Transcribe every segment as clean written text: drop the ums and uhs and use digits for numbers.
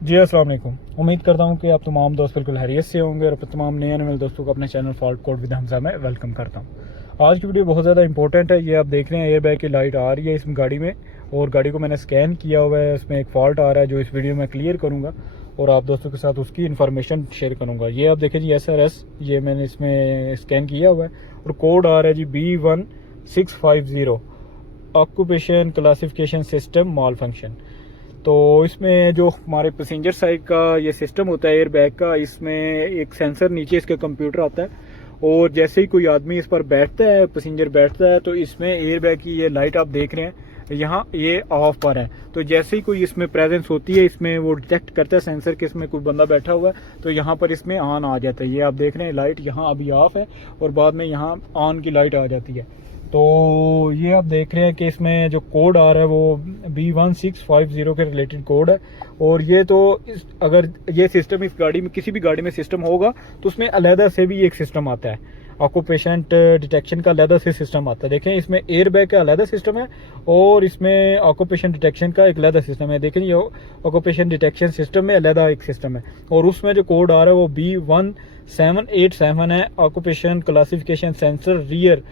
जी अस्सलाम वालेकुम। उम्मीद करता हूँ कि आप तमाम दोस्त बिल्कुल हैरियत से होंगे और तमाम नए आने वाले दोस्तों को अपने channel fault code with Hamza में वेलकम करता हूँ। आज की वीडियो बहुत ज़्यादा इंपॉर्टेंट है। ये आप देख रहे हैं एयर बैग की लाइट आ रही है इस गाड़ी में और गाड़ी को मैंने स्कैन किया हुआ है। इसमें एक फ़ॉल्ट आ रहा है जो इस वीडियो में क्लियर करूँगा और आप दोस्तों के साथ उसकी इन्फॉर्मेशन शेयर करूँगा। ये आप देखें जी SRS, ये मैंने इसमें स्कैन किया हुआ है और कोड आ रहा है जी B1650 occupation classification system mall function. तो इसमें जो हमारे पैसेंजर साइड का ये सिस्टम होता है एयर बैग का, इसमें एक सेंसर नीचे इसके कंप्यूटर आता है और जैसे ही कोई आदमी इस पर बैठता है, पैसेंजर बैठता है, तो इसमें एयर बैग की ये लाइट आप देख रहे हैं यहाँ ये ऑफ पर है। तो जैसे ही कोई इसमें प्रेजेंस होती है, इसमें वो डिटेक्ट करता है सेंसर कि इसमें कोई बंदा बैठा हुआ है, तो यहाँ पर इसमें ऑन आ जाता है। ये आप देख रहे हैं लाइट यहाँ अभी ऑफ है और बाद में यहाँ ऑन की लाइट आ जाती है। तो ये आप देख रहे हैं कि इसमें जो कोड आ रहा है वो B1650 के रिलेटेड कोड है। और ये तो अगर ये सिस्टम इस गाड़ी में, किसी भी गाड़ी में सिस्टम होगा तो उसमें अलहदा से भी एक सिस्टम आता है, ऑक्यूपेशन डिटेक्शन का अलहदा से सिस्टम आता है। देखें इसमें एयर बैग का अलहदा सिस्टम है और इसमें ऑक्यूपेशन डिटेक्शन का एक अलहदा सिस्टम है। देखें ये ऑक्यूपेशन डिटेक्शन सिस्टम में अलहदा एक सिस्टम है और उसमें जो कोड आ रहा है वो B1787 है, occupation classification sensor rear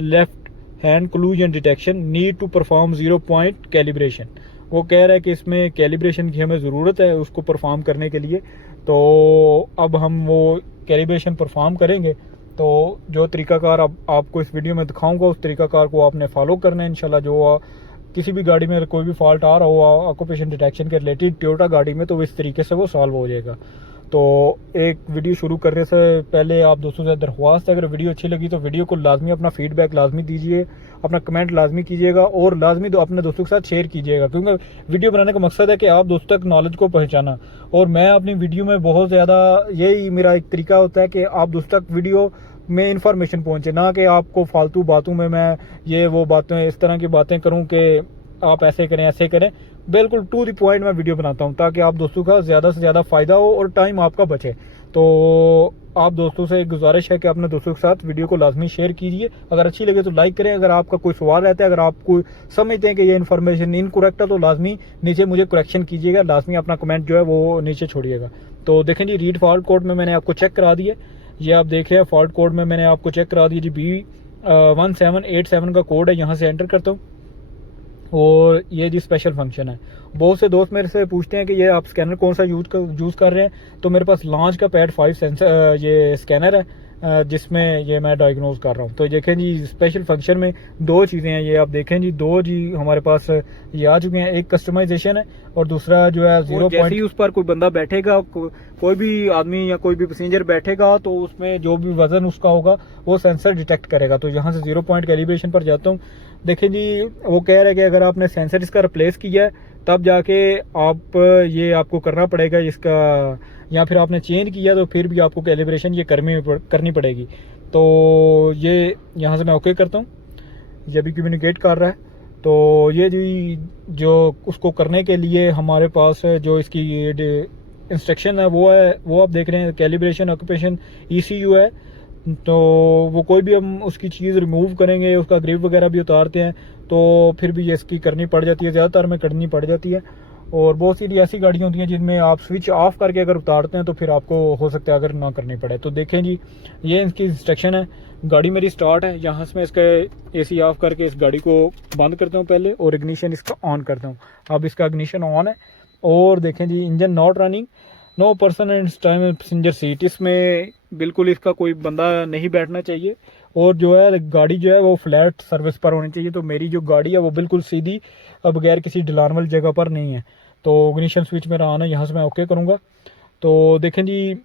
left hand collision detection need to perform 0 point calibration. वो कह रहा है कि इसमें कैलिब्रेशन की हमें ज़रूरत है उसको परफॉर्म करने के लिए। तो अब हम वो कैलिब्रेशन परफॉर्म करेंगे। तो जो तरीकाकार अब आपको इस वीडियो में दिखाऊंगा उस तरीकाकार को आपने फॉलो करना है इंशाल्लाह। जो किसी भी गाड़ी में कोई भी फॉल्ट आ रहा हो ऑक्यूपेशन डिटेक्शन के रिलेटेड टोयोटा गाड़ी में, तो इस तरीके से वो सॉल्व हो जाएगा। तो एक वीडियो शुरू करने से पहले आप दोस्तों से दरख्वास्त है, अगर वीडियो अच्छी लगी तो वीडियो को लाजमी अपना फीडबैक लाजमी दीजिए, अपना कमेंट लाजमी कीजिएगा और लाजमी अपने दोस्तों के साथ शेयर कीजिएगा, क्योंकि वीडियो बनाने का मकसद है कि आप दोस्तों तक नॉलेज को पहुंचाना। और मैं अपनी वीडियो में बहुत ज़्यादा, यही मेरा एक तरीका होता है कि आप दोस्तों तक वीडियो में इंफॉर्मेशन पहुंचे, ना कि आपको फालतू बातों में मैं ये वो बातें इस तरह की बातें करूं कि आप ऐसे करें ऐसे करें। बिल्कुल टू द पॉइंट मैं वीडियो बनाता हूं ताकि आप दोस्तों का ज़्यादा से ज़्यादा फ़ायदा हो और टाइम आपका बचे। तो आप दोस्तों से एक गुजारिश है कि अपने दोस्तों के साथ वीडियो को लाजमी शेयर कीजिए। अगर अच्छी लगे तो लाइक करें। अगर आपका कोई सवाल रहता है, अगर आप कोई समझते हैं कि ये इन्फॉर्मेशन इनकरेक्ट है, तो लाजमी नीचे मुझे करेक्शन कीजिएगा, लाजमी अपना कमेंट जो है वो नीचे छोड़िएगा। तो देखें जी, रीड फॉल्ट कोड में मैंने आपको चेक करा दिए। ये आप देख रहे हैं फॉल्ट कोड में मैंने आपको चेक करा दिया जी। B1787 का कोड है, यहाँ से एंटर करता हूँ और ये जी स्पेशल फंक्शन है। बहुत से दोस्त मेरे से पूछते हैं कि ये आप स्कैनर कौन सा यूज़ कर रहे हैं, तो मेरे पास लॉन्च का पैड 5 सेंसर ये स्कैनर है जिसमें ये मैं डायग्नोज कर रहा हूँ। तो देखें जी स्पेशल फंक्शन में दो चीज़ें हैं, ये आप देखें जी, दो जी हमारे पास ये आ चुके हैं। एक कस्टमाइजेशन है और दूसरा जो है 0 पॉइंट। उस पर कोई बंदा बैठेगा, कोई भी आदमी या कोई भी पैसेंजर बैठेगा, तो उसमें जो भी वजन उसका होगा वो सेंसर डिटेक्ट करेगा। तो यहाँ से 0 पॉइंट कैलिब्रेशन पर जाता हूँ। देखें जी वो कह रहा है कि अगर आपने सेंसर इसका रिप्लेस किया है तब जाके आप ये आपको करना पड़ेगा इसका, या फिर आपने चेंज किया तो फिर भी आपको कैलिब्रेशन ये करनी पड़ेगी। तो ये यहाँ से मैं ओके करता हूँ, ये भी कम्युनिकेट कर रहा है। तो ये जी जो उसको करने के लिए हमारे पास जो इसकी इंस्ट्रक्शन है वो आप देख रहे हैं, कैलिब्रेशन ऑक्यूपेशन ECU है। तो वो कोई भी हम उसकी चीज़ रिमूव करेंगे, उसका ग्रिप वगैरह भी उतारते हैं, तो फिर भी ये इसकी करनी पड़ जाती है, ज़्यादातर में करनी पड़ जाती है। और बहुत सी ऐसी गाड़ियाँ होती हैं जिनमें आप स्विच ऑफ करके अगर उतारते हैं तो फिर आपको हो सकता है अगर ना करनी पड़े। तो देखें जी ये इसकी इंस्ट्रक्शन है। गाड़ी मेरी स्टार्ट है, यहाँ से मैं इसका AC ऑफ करके इस गाड़ी को बंद करता हूँ पहले और इग्निशन इसका ऑन करता हूँ। अब इसका इग्निशन ऑन है और देखें जी engine not running, no person and time passenger seat, इसमें बिल्कुल इसका कोई बंदा नहीं बैठना चाहिए और जो है गाड़ी जो है वो फ्लैट सर्विस पर होनी चाहिए। तो मेरी जो गाड़ी है वो बिल्कुल सीधी, बगैर किसी ढलान वाली जगह पर नहीं है। तो इग्निशन स्विच मेरा ऑन है, यहाँ से मैं ओके करूँगा। तो देखें जी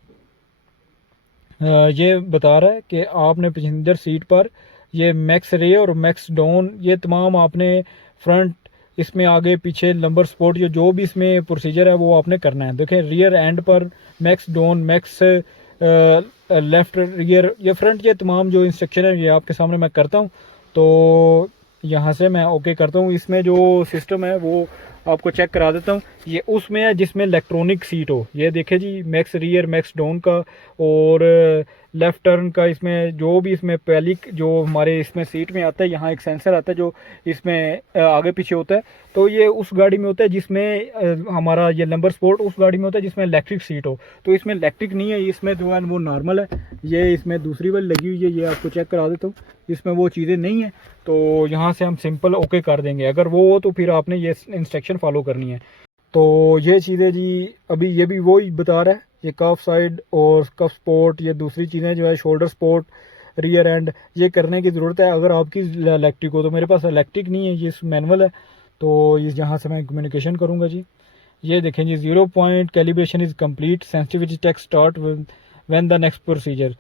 ये बता रहा है कि आपने पैसेंजर सीट पर ये मैक्स रे और मैक्स डाउन ये तमाम आपने फ्रंट, इसमें आगे पीछे नंबर सपोर्ट जो भी इसमें प्रोसीजर है वो आपने करना है। देखें रियर एंड पर max down, max left rear, ये फ्रंट, ये तमाम जो इंस्ट्रक्शन है ये आपके सामने मैं करता हूँ। तो यहाँ से मैं ओके करता हूँ। इसमें जो सिस्टम है वो आपको चेक करा देता हूँ। ये उसमें है जिसमें इलेक्ट्रॉनिक सीट हो। ये देखे जी, मैक्स रियर, मैक्स डाउन का और लेफ़्ट टर्न का, इसमें जो भी इसमें पहली जो हमारे इसमें सीट में आता है, यहाँ एक सेंसर आता है जो इसमें आगे पीछे होता है। तो ये उस गाड़ी में होता है जिसमें हमारा ये नंबर स्पोर्ट उस गाड़ी में होता है जिसमें इलेक्ट्रिक सीट हो। तो इसमें इलेक्ट्रिक नहीं है, इसमें जो है वो नॉर्मल है। ये इसमें दूसरी वाली लगी हुई है, ये आपको चेक करा देता हूँ। इसमें वो चीज़ें नहीं है, तो यहाँ से हम सिंपल ओके कर देंगे। अगर वो हो तो फिर आपने ये इंस्ट्रक्शन फॉलो करनी है। तो ये चीज़ें जी, अभी ये भी वही बता रहा है, ये कफ साइड और कफ स्पोर्ट, ये दूसरी चीज़ें जो है शोल्डर स्पोर्ट, रियर एंड, ये करने की ज़रूरत है अगर आपकी इलेक्ट्रिक हो। तो मेरे पास इलेक्ट्रिक नहीं है, ये मैनुअल है। तो इस यहाँ से मैं कम्युनिकेशन करूँगा जी। ये देखें जी, 0 point calibration is complete, sensitivity text start when the next procedure.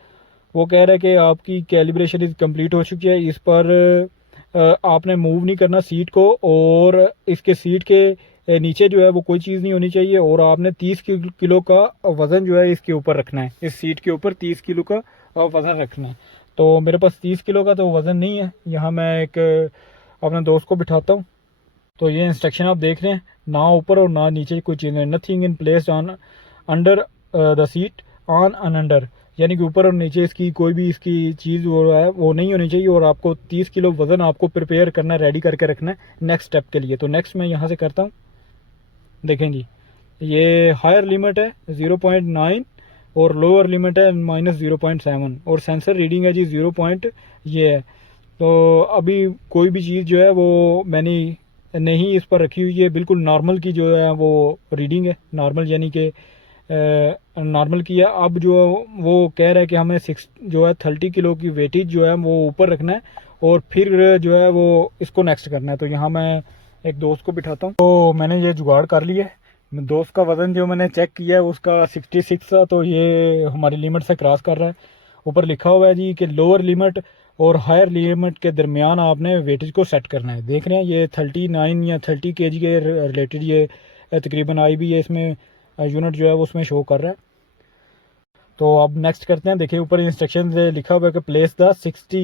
वो कह रहा है कि आपकी कैलिब्रेशन इज़ कम्प्लीट हो चुकी है। इस पर आपने मूव नहीं करना सीट को, और इसके सीट के नीचे जो है वो कोई चीज़ नहीं होनी चाहिए, और आपने 30 किलो का वज़न जो है इसके ऊपर रखना है। इस सीट के ऊपर 30 किलो का वज़न रखना है। तो मेरे पास 30 किलो का तो वज़न नहीं है। यहाँ मैं एक अपने दोस्त को बिठाता हूँ। तो ये इंस्ट्रक्शन आप देख रहे हैं, ना ऊपर और ना नीचे कोई चीज़ नहीं। Nothing in place on under the seat on and under, यानी कि ऊपर और नीचे इसकी कोई भी इसकी चीज़ वो है वो नहीं होनी चाहिए। और आपको 30 किलो वज़न आपको प्रिपेयर करना है, रेडी करके रखना है नेक्स्ट स्टेप के लिए। तो नेक्स्ट मैं यहाँ से करता हूँ। देखें जी, ये हायर लिमिट है 0.9 और लोअर लिमिट है -0.7, और सेंसर रीडिंग है जी 0 पॉइंट ये है। तो अभी कोई भी चीज़ जो है वो मैंने नहीं इस पर रखी हुई है, बिल्कुल नॉर्मल की जो है वो रीडिंग है, नॉर्मल यानी कि नॉर्मल की है। अब जो वो कह रहा है कि हमें 30 किलो की वेटेज जो है वो ऊपर रखना है, और फिर जो है वो इसको नेक्स्ट करना है। तो यहाँ मैं एक दोस्त को बिठाता हूँ। तो मैंने ये जुगाड़ कर लिया है। दोस्त का वज़न जो मैंने चेक किया है उसका 66 था, तो ये हमारी लिमिट से क्रॉस कर रहा है। ऊपर लिखा हुआ है जी कि लोअर लिमिट और हायर लिमिट के दरमियान आपने वेटेज को सेट करना है। देख रहे हैं ये 39 या 30 kg के रिलेटेड ये तकरीबन आई भी है, इसमें यूनिट जो है वो उसमें शो कर रहा है। तो अब नेक्स्ट करते हैं। देखिए ऊपर इंस्ट्रक्शन लिखा हुआ है कि प्लेस द 60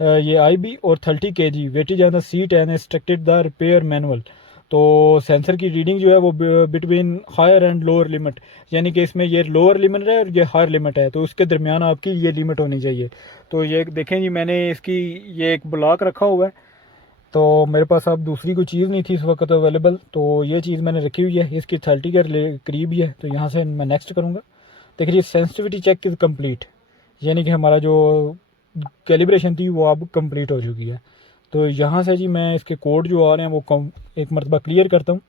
ये IB और 30 kg weightage on the seat and instructed the repair manual. तो सेंसर की रीडिंग जो है वो between higher and lower limit, यानी कि इसमें ये लोअर लिमिट है और ये हायर लिमिट है, तो उसके दरमियान आपकी ये लिमिट होनी चाहिए। तो ये देखें जी, मैंने इसकी ये एक ब्लॉक रखा हुआ है। तो मेरे पास अब दूसरी कोई चीज़ नहीं थी इस वक्त अवेलेबल, तो ये चीज़ मैंने रखी हुई है। इसकी 30 के करीब ही है, तो यहाँ से मैं नेक्स्ट करूँगा। देखिए सेंसिटिविटी चेक इज़ कम्प्लीट, यानी कि हमारा जो कैलिब्रेशन थी वो अब कंप्लीट हो चुकी है। तो यहाँ से जी मैं इसके कोड जो आ रहे हैं वो एक मरतबा क्लियर करता हूँ।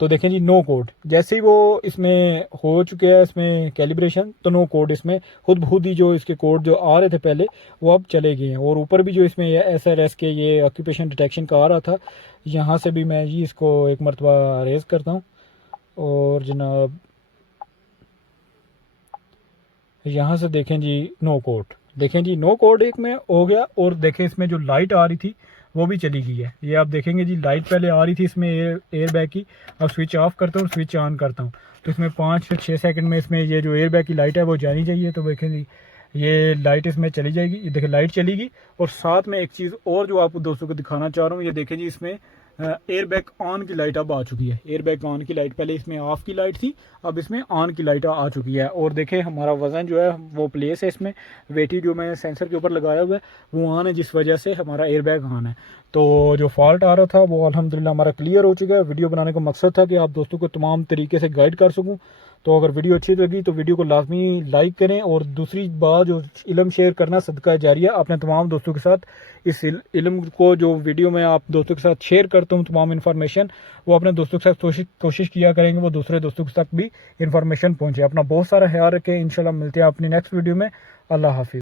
तो देखें जी, नो कोड, जैसे ही वो इसमें हो चुके हैं इसमें कैलिब्रेशन, तो नो कोड इसमें खुद बहुत ही जो इसके कोड जो आ रहे थे पहले वो अब चले गए हैं। और ऊपर भी जो इसमें SRS के ये ऑक्यूपेशन डिटेक्शन का आ रहा था, यहाँ से भी मैं जी इसको एक मरतबा रेज करता हूँ। और जनाब यहाँ से देखें जी नो कोड, देखें जी नो कोड एक में हो गया। और देखें इसमें जो लाइट आ रही थी वो भी चली गई है। ये आप देखेंगे जी, लाइट पहले आ रही थी इसमें एयर बैग की। अब स्विच ऑफ करता हूँ, स्विच ऑन करता हूँ, तो इसमें 5 से 6 सेकंड में इसमें ये जो एयर बैग की लाइट है वो जानी चाहिए। तो देखें जी, ये लाइट इसमें चली जाएगी। ये देखें लाइट चलेगी। और साथ में एक चीज़ और जो आपको दोस्तों को दिखाना चाह रहा हूँ, ये देखें जी, इसमें एयर बैग ऑन की लाइट अब आ चुकी है। एयर बैग ऑन की लाइट, पहले इसमें ऑफ की लाइट थी, अब इसमें ऑन की लाइट आ चुकी है। और देखें हमारा वज़न जो है वो प्लेस है इसमें, वेटी जो मैंने सेंसर के ऊपर लगाया हुआ है वो ऑन है, जिस वजह से हमारा एयर बैग ऑन है। तो जो फॉल्ट आ रहा था वो अल्हम्दुलिल्लाह हमारा क्लियर हो चुका है। वीडियो बनाने का मकसद था कि आप दोस्तों को तमाम तरीके से गाइड कर सकूँ। तो अगर वीडियो अच्छी लगी तो वीडियो को लाजमी लाइक करें। और दूसरी बात, जो इल्म शेयर करना सदका जारिया अपने तमाम दोस्तों के साथ, इस इल्म को जो वीडियो में आप दोस्तों के साथ शेयर करता हूँ तमाम इन्फॉर्मेशन, वो अपने दोस्तों के साथ कोशिश किया करेंगे वो दूसरे दोस्तों के साथ भी इन्फॉर्मेशन पहुँचे। अपना बहुत सारा ख्याल रखें। इंशाल्लाह मिलते हैं अपनी नेक्स्ट वीडियो में। अल्लाह हाफिज़।